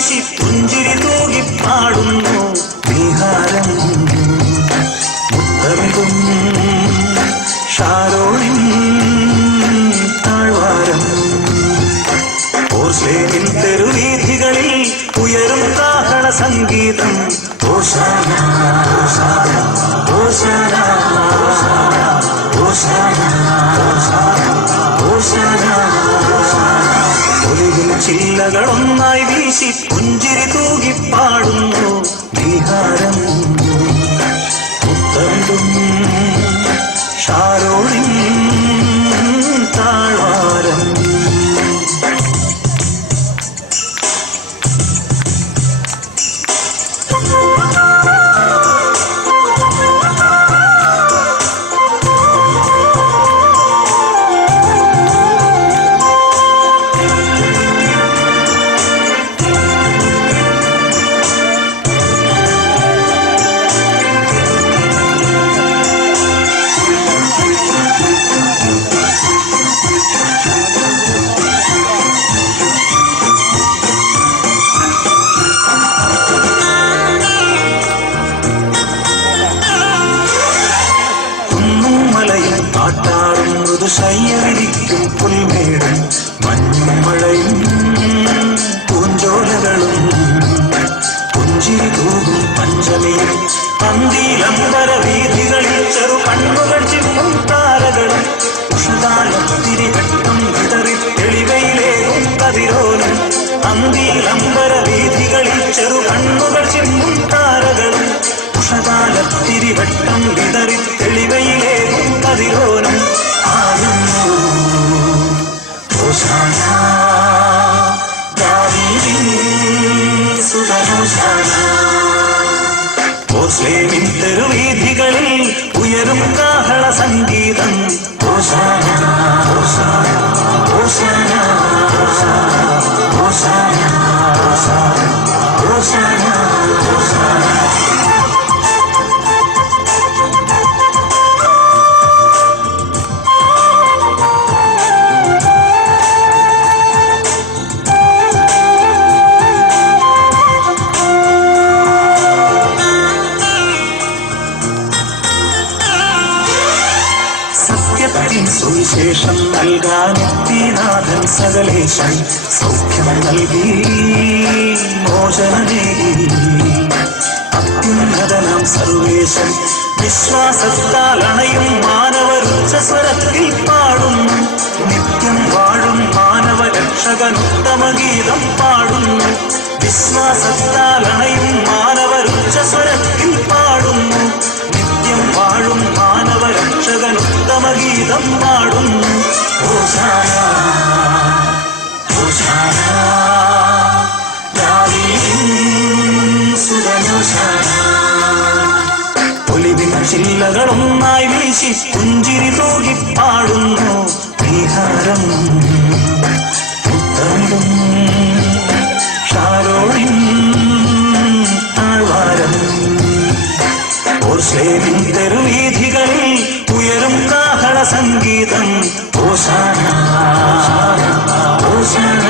വീശി പുഞ്ചിരി തൂകി പാടുന്നു ബീഹാരം മുത്തമിടും ഷാരോണിൻ താഴ്വാരം ഓസ്ലേമിൻ തെരുവീഥികളിൽ ഉയരും കാഹള സംഗീതം ഓശാന ഓശാന ഓശാന ഓശാന ഓശാന ഒലിവിൽ ചില്ലകളൊന്നായി വീശി പുഞ്ചിരി തൂകി പാടുന്നു ബീഹാരം മുത്തമിടും ഷാരോണിൻ താഴ്വാരം ശയ്യവിരിക്കും പുൽമേടും മഞ്ഞും മഴയും പൂഞ്ചോലകളും പുഞ്ചിരി തൂകും പഞ്ചമിയും പന്തിയിലമ്പര വീഥികളിൽ ചെറു കണ്ണുകൾ ചിമ്മും താരകളും ഉഷതാലത്തിരി വെട്ടം വിതറി തെളിവയിലേറും കതിരോനും പന്തിയിലമ്പര വീഥികളിൽ ചെറു കണ്ണുകൾ ചിമ്മും താരകളും ഉഷതാലത്തിരി വെട്ടം വിതറി തെളിവയിലേറും കതിരോനും മുസ്ലിമിൻ തെരുവീഥികളിൽ ഉയരും കാഹള സംഗീതം ഓശാന ഓശാന ഓശാന ഓശാന ഓശാന ഓശാന സുവിശേഷം നൽകാനെത്തിനാഥൻ സകലേശൻ സൗഖ്യം നൽകി മോചനമേകി അത്യുന്നതനാം സർവേശൻ വിശ്വാസത്താൽ അണയും മാനവരുച്ചസ്വരത്തിൽ പാടുന്നു നിത്യം വാഴും മാനവരക്ഷകനുത്തമഗീതം പാടുന്നു വിശ്വാസത്താൽ അണയും മാനവരുച്ചസ്വരത്തിൽ പാടുന്നു നിത്യം വാഴും മാനവരക്ഷകനുത്തമഗീതം പാടുന്നു ഓശാന ഓശാന ഒലിവിൻ ചില്ലകളൊന്നായി വീശി പുഞ്ചിരി തൂകി പാടുന്നു ബീഹാരം മുത്തമിടും ഷാരോണിൻ താഴ്വാരം ഓർശ്ലേമിൻ തെരുവീഥികളിൽ ഉയരും കാഹള സംഗീതം ഓശാന ഓശാന